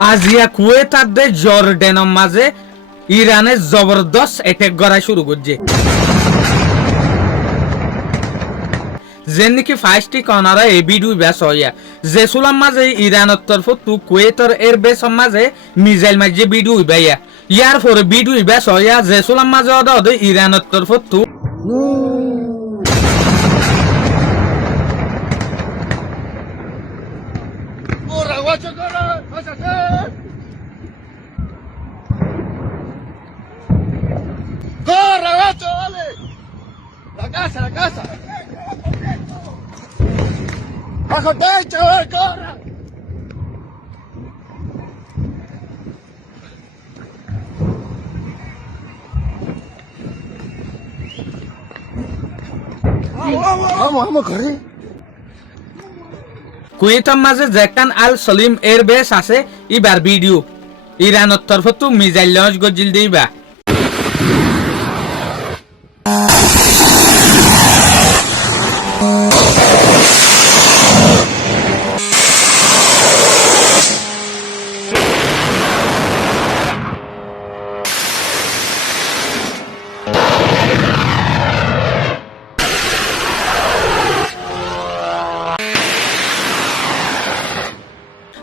আজিয়া Kuwait আর দে জর্ডানের মাঝে ইরানে জবরদস্ত অ্যাটাক করা শুরু করছে যেন নাকি ফার্স্টটি কনারা এই ভিডিও বেস হইয়া জেসুলাম মাঝে ইরানের তরফ তু কুয়েতর এর বেস মাঝে মিসাইল মাঝে ভিডিও বাইয়া ইয়ার পরে ভিডিও বেস হইয়া জেসুলাম মাঝে অদে ইরানের তরফ তু ¡Corre, gacho, dale! ¡La casa, la casa! ¡Bajo techo, corre! Vamos, corre. কুয়েতের মাঝে জেকান আল সলিম এর বেস আছে ইবার ভিডিও ইরানের তরফ তু মিসাইল লঞ্চ গজিল দিবা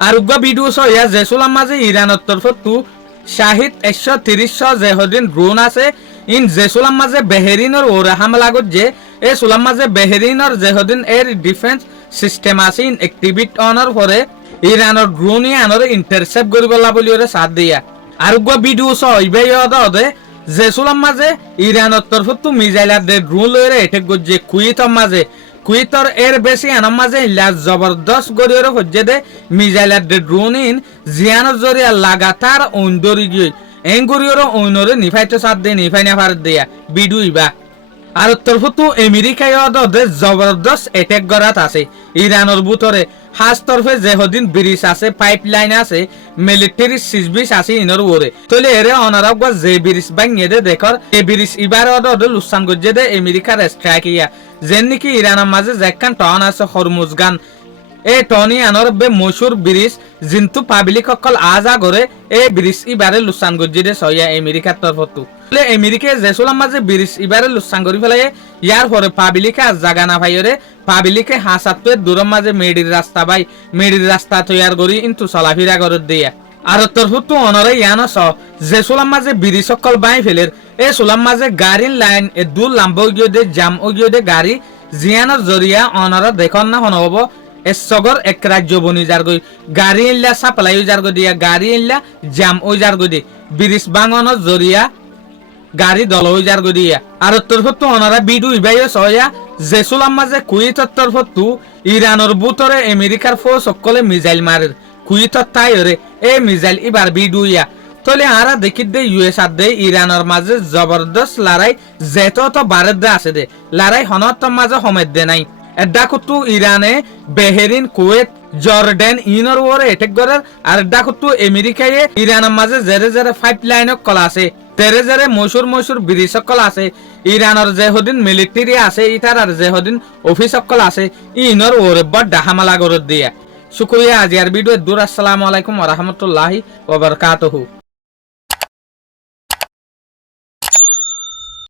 আর উগ্র ভিডিও সয়া জেসুলাম মাঝে ইরানের তরফ তু শাহিদ 130 যেহদিন ড্রোন আছে ইন জেসুলাম মাঝে বেহেরিনর ওরে হামলা করছে এ সুলাম মাঝে বেহেরিনর যেহদিন এর ডিফেন্স সিস্টেম আছে ইন অ্যাক্টিভিট অনার পরে ইরানের ড্রোন আনর ইন্টারসেপ্ট করিবলা বলি ওরে সাথ দিয়া আর উগ্র ভিডিও সইবে দে জেসুলাম মাঝে ইরানের তরফ তু মিসাইল আর দে ড্রোন লইরে অ্যাটাক করছে কুয়েতের মাঝে কুয়েতর এর বেশি আনার মাঝে জবরদস্ত গড়িয়ে হচ্ছে দে মিসাইলার দে ড্রোন ইন জিয়ানোর জরিয়া লাগাতার ওন্দরি গিয়ে এঙ্গুরিয়র ওনরে নিফাইতে সাথ দে নিফাই না ভারত দিয়া বিডুইবা আর তরফ তু আমেরিকায় দে জবরদস্ত অ্যাটাক করাত আছে ইরানের ভিতরে হাস তরফে যেহদিন ব্রিজ আছে পাইপলাইন আছে মিলিটারি সিজবিস আছে ইনর ওরে তলে এরে অনারব যে ব্রিজ বাঙিয়ে দে দেখর এ ব্রিজ ইবার দে লুসান গজে দে আমেরিকার স্ট্রাইক ইয়া যেন নাকি ইরানের মাঝে যেখান টন আছে হরমুজগান এই টনি আনর বে মশুর ব্রিজ জিন্তু পাবলিক সকল আজা করে এই ব্রিজ ইবারে লুসান গজে দে সয়া আমেরিকার তরফতু আমেরিকা জেসুলাম মাঝে ব্রিজ ইবারে লুসান করি ফেলে ইয়ার পরে পাবলিকে আজ জাগা না ভাইরে পাবলিকে হাসাত দূরের মাঝে মেডির রাস্তা বাই মেডির রাস্তা তৈয়ার করি কিন্তু চলাফেরা করে দিয়া আর তরফতু অনরে ইয়ানো স জেসুলাম মাঝে ব্রিজ সকল বাই ফেলের এ সুলাম মাঝে গাড়ির লাইন এ দূর লাম্ব গিয়ে দে জাম ও গিয়ে দে গাড়ি জিয়ানোর জরিয়া অনরা দেখন না হন হব এ সগর এক রাজ্য বনি যার গই গাড়ি ইল্লা সাপ্লাই যার গই দিয়া গাড়ি ইল্লা জাম ও যার গই দি ব্রিজ বাঙানোর জরিয়া গাড়ি দল ও যার গই দিয়া আর তরফতু অনরা বিডু ইবাইও সয়া জেসুলাম মাঝে কুয়েতের তরফতু ইরানের বুতরে আমেরিকার ফো সকলে মিসাইল মারের কুয়েতর তাইরে এ মিসাইল ইবার বিডু ইয়া তলে আরা দেখি দে ইউএস আর দে ইরানের মাঝে জবরদস্ত লড়াই যেত তো ভারত দে আছে দে লড়াই হনত মাঝে সমেত দে নাই এডা কুতু ইরানে বেহেরিন কুয়েত জর্ডান ইনর ওরে অ্যাটাক করে আর এডা কুতু আমেরিকায় ইরানের মাঝে জেরে জেরে পাইপলাইন কল আছে তেরে জেরে মশুর ব্রিজ কল আছে ইরানের যেহদিন মিলিটারি আছে ইতার আর যেহদিন অফিস কল আছে ইনর ওরে বড় হামলা করে দিয়া শুকরিয়া আজি আর ভিডিও দূর আসসালামু আলাইকুম ওয়া রাহমাতুল্লাহি ওয়া বারাকাতুহু।